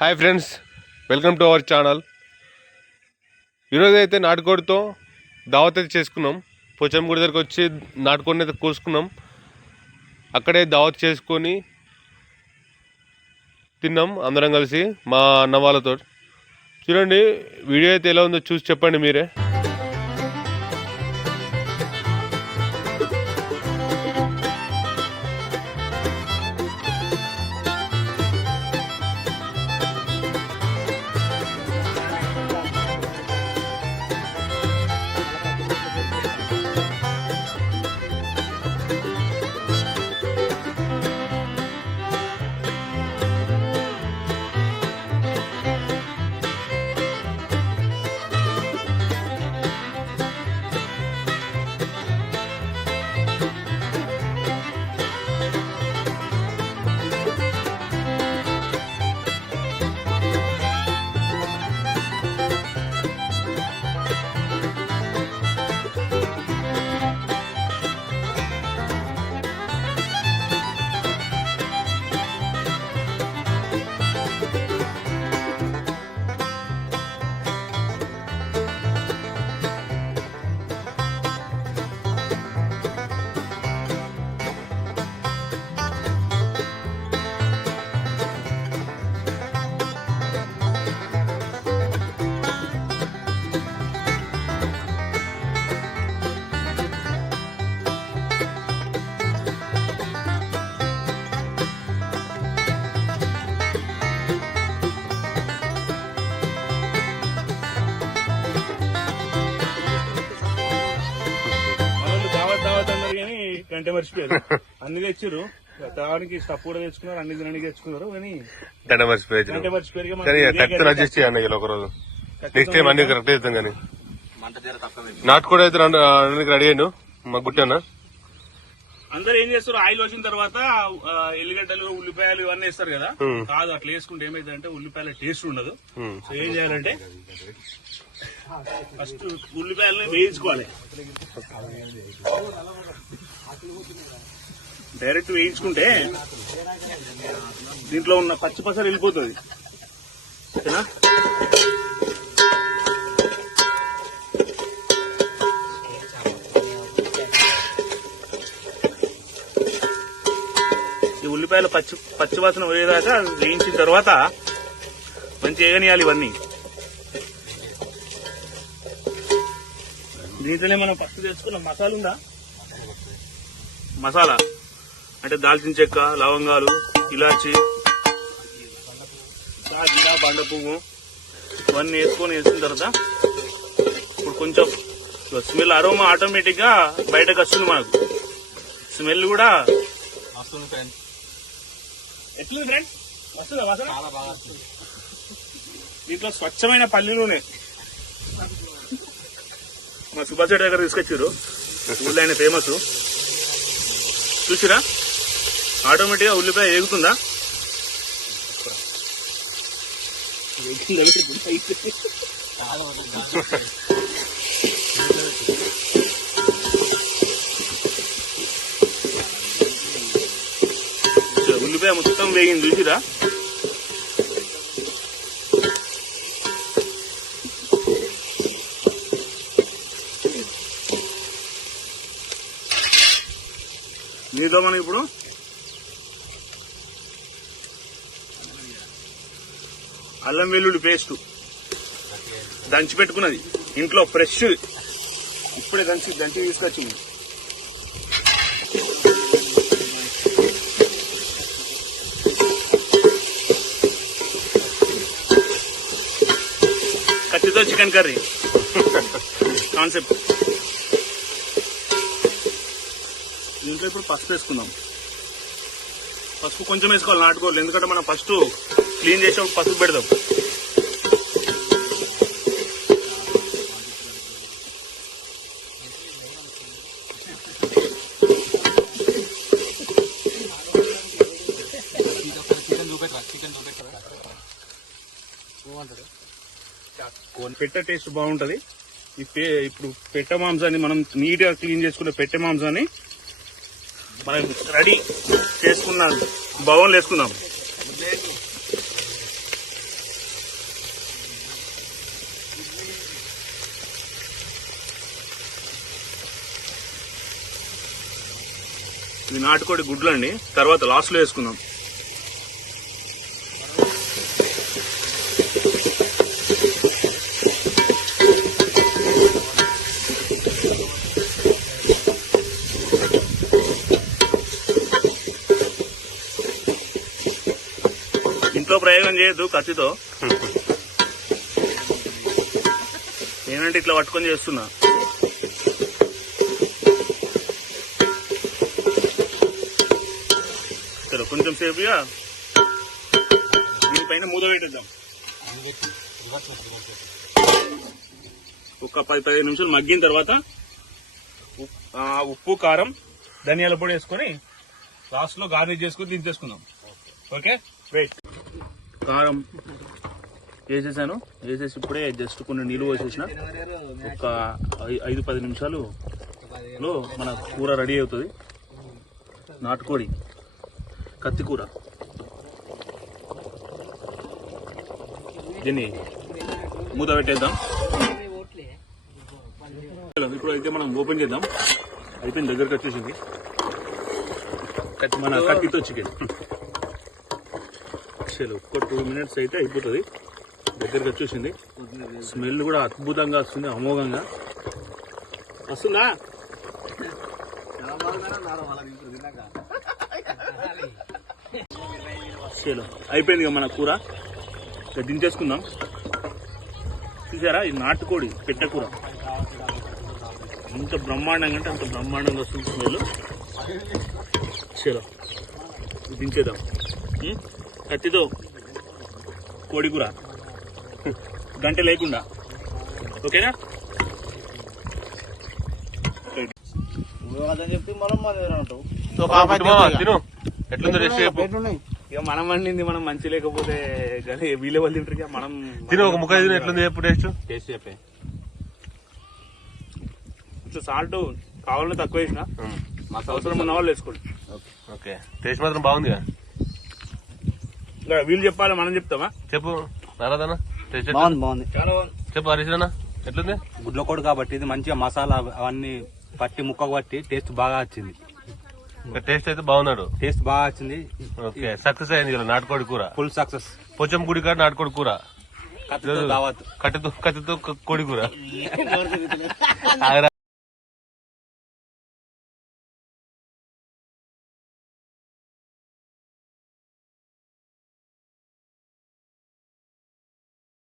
Hi friends welcome to our channel. ఈరోజు అయితే నాటుకోడితో దావత్ అయితే చేసుకున్నాం. పోచమ్మ దగ్గరికి వచ్చి నాటుకోడిని అయితే కోసుకున్నాం. అక్కడే దావత్ చేసుకొని తిన్నాం అందరం కలిసి మా అన్న వాళ్ళతో చూడండి వీడియో అయితే ఎలా ఉందో చూసి చెప్పండి మీరే. కానీ గంట మర్చిపోయారు అన్ని తెచ్చిర్రు తాగడానికి స్టప్ కూడా తెచ్చుకున్నారు అన్ని తినడానికి తెచ్చుకున్నారు కానీ గంట మర్చిపోయారు మర్చిపోయారు కానీ కరెక్ట్. అడ్జస్ట్ చేయండి ఇలా ఒకరోజు నెక్స్ట్ టైం అన్ని కరెక్ట్ చేద్దాం కానీ నాటుకోడి అయితే రెండు రెడీ అయ్యాను మా గుట్టానా అందరు ఏం చేస్తారు? ఆయిల్ వచ్చిన తర్వాత ఎల్లిగడ్డలు ఉల్లిపాయలు ఇవన్నీ వేస్తారు కదా. కాదు అట్లా వేసుకుంటే ఏమైందంటే ఉల్లిపాయల టేస్ట్ ఉండదు. సో ఏం చేయాలంటే ఫస్ట్ ఉల్లిపాయలని వేయించుకోవాలి. డైరెక్ట్ వేయించుకుంటే దీంట్లో ఉన్న పచ్చి పసరు వెళ్ళిపోతుంది. ఓకేనా ఉల్లిపాయలు పచ్చి పచ్చి వాసన పోయేదాకా వేయించిన తర్వాత మంచి ఏగనియాలి ఇవన్నీ. దీంట్లోనే మనం ఫస్ట్ చేసుకున్న మసాలా ఉందా మసాలా. అంటే దాల్చిన చెక్క లవంగాలు ఇలాచి జీరా బండ పువ్వు ఇవన్నీ వేసుకొని వేసిన తర్వాత ఇప్పుడు కొంచెం స్మెల్ అరోమా ఆటోమేటిక్గా బయటకు వస్తుంది మనకు స్మెల్ కూడా ఎట్లుంది ఫ్రెండ్ వస్తుందా వాసన? దీంట్లో స్వచ్ఛమైన పల్లి నూనె. మా సుభాష్ రెడ్డి దగ్గర తీసుకొచ్చారు. ఊళ్ళో ఆయన ఫేమస్ చూసిరా? ఆటోమేటిక్గా ఉల్లిపాయ ఏగుతుందా? ఉల్లిపాయ మొత్తం వేగింది చూసిరా మీతో మనం ఇప్పుడు అల్లం వెల్లుల్లి పేస్ట్. దంచి పెట్టుకున్నది. ఇంట్లో ఫ్రెష్ ఇప్పుడే దంచి దంచి తీసుకొచ్చింది. చికెన్ కర్రీ కాన్సెప్ట్ దీంట్లో ఇప్పుడు పసుపు వేసుకుందాం. పసుపు కొంచెం వేసుకోవాలి నాటుకోవాలి ఎందుకంటే మనం ఫస్ట్ క్లీన్ చేసేప్పుడు పసుపు పెడదాం. పెట్ట టేస్ట్ బాగుంటుంది. ఇప్పుడు పెట్ట మాంసాన్ని మనం నీట్గా క్లీన్ చేసుకునే పెట్టె మాంసాన్ని మనం రెడీ చేసుకున్నాం బౌన్లు వేసుకుందాం. ఇది నాటుకోడి గుడ్లు అండి తర్వాత లాస్ట్లో వేసుకుందాం. ఇంట్లో ప్రయోగం చేయొద్దు కత్తితో. నేనంటే ఇట్లా పట్టుకొని చేస్తున్నా. సరే కొంచెం సేపుగా దీనిపైన మూత పెట్టేద్దాం. ఒక పది పదిహేను నిమిషాలు మగ్గిన తర్వాత ఉప్పు కారం ధనియాల పొడి వేసుకొని లాస్ట్లో గార్నిష్ చేసుకొని దించేసుకుందాం. ఓకే వెయిట్ కారం వేసేసాను. వేసేసి ఇప్పుడే జస్ట్ కొన్ని నీళ్ళు పోసేసిన. ఒక ఐ- ఐదు పది నిమిషాలు లో మన కూర రెడీ అవుతుంది. నాటుకోడి కత్తి కూర. దీన్ని మూత పెట్టేద్దాం. ఇప్పుడు అయితే మనం ఓపెన్ చేద్దాం. అయిపోయింది దగ్గరకు వచ్చేసింది. మన కత్తితో చికెన్. చలో ఒక్క టూ మినిట్స్ అయితే అయిపోతుంది. దగ్గరికి వచ్చేసింది స్మెల్ కూడా అద్భుతంగా వస్తుంది అమోఘంగా. వస్తుందా? చలో. అయిపోయింది ఇక మన కూర. ఇక దించేసుకుందాం. చూసారా? ఇది నాటుకోడి పెట్ట కూర. ఎంత బ్రహ్మాండంగా అంటే అంత బ్రహ్మాండంగా వస్తుంది స్మెల్. చలో. ఇది దించేద్దాం కత్తితో కోడి కూర గంట లేకుండా. ఓకేనా? ఇక. మనం వండింది మనం మంచి లేకపోతే వీళ్ళే వాళ్ళు తింటారు ఇక మనం తిను ఒక ముక్క తిను ఎట్లుంది చెప్పు టేస్ట్. టేస్ట్ చెప్పే. కొంచెం సాల్ట్ కావాలని తక్కువ వేసిన. మాకు అవసరం ఉన్న వాళ్ళు వేసుకోండి. ఓకే. టేస్ట్ మాత్రం బాగుంది కదా ఇంకా వీళ్ళు చెప్పాలి మనం చెప్తామా? చెప్పు. నారాదన్న బాగుంది బాగుంది. చాలా బాగుంది. చెప్పు హరీష్ అన్న ఎట్లుంది? గుడ్ల కొడు కాబట్టి ఇది మంచిగా మసాలా అవన్నీ పట్టి ముక్కకు పట్టి టేస్ట్ బాగా వచ్చింది. ఇంకా టేస్ట్ అయితే బాగున్నాడు. టేస్ట్ బాగా వచ్చింది. ఓకే సక్సెస్ అయింది ఇలా నాటుకోడి కూర? Full success. పొచ్చం గుడి కాడ నాటుకోడి కూర? కత్తితో కట్టెతో కత్తితో కోడి కూర?